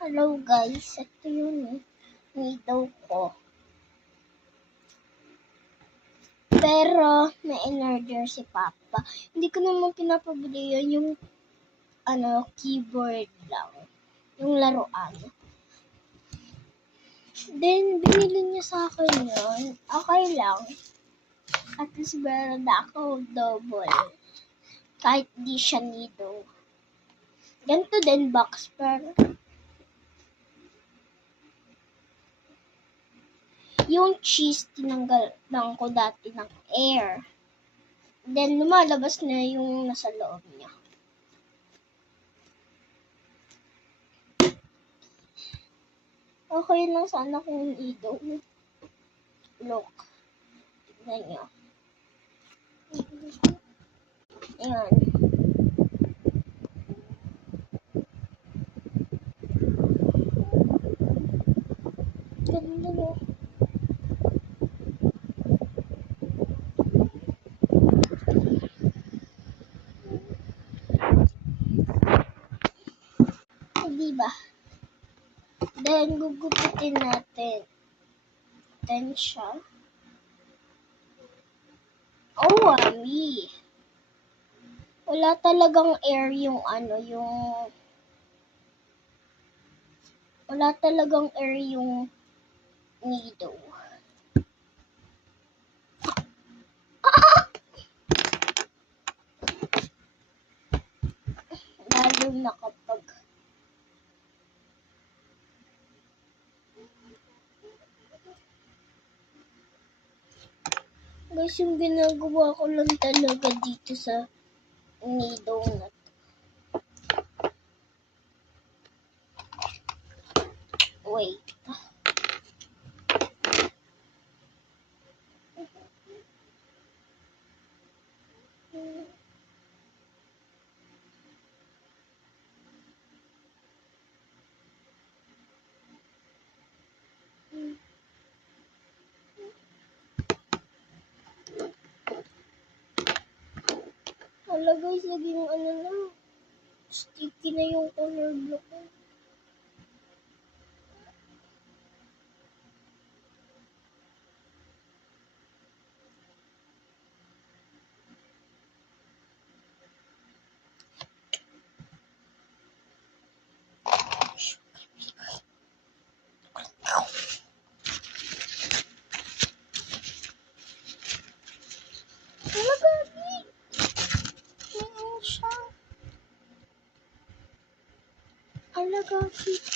Hello guys, ito yun nidaw ko. Pero may in-order si Papa. Hindi ko naman pinapabili yun, yung keyboard lang. Yung laruan. Then, binili niya sa akin yun. Okay lang. At least meron na ako double. Kahit di siya nido. Ganito din box, pero yung cheese tinanggal lang ko dati ng air. Then, lumalabas na yung nasa loob niya. Okay lang sana kung ido. Look. Tignan nyo. Ayan. Ganda mo. Diba? Then, gugupitin natin. Then siya. Oh, wami. Wala talagang air yung wala talagang air yung nido. Lalo na kapag guys, yung ginagawa ko lang talaga dito sa nido na to. Wait. Hala guys, naging na, sticky na yung color block ko. Hala gabi! Tingnan siya. Hala gabi!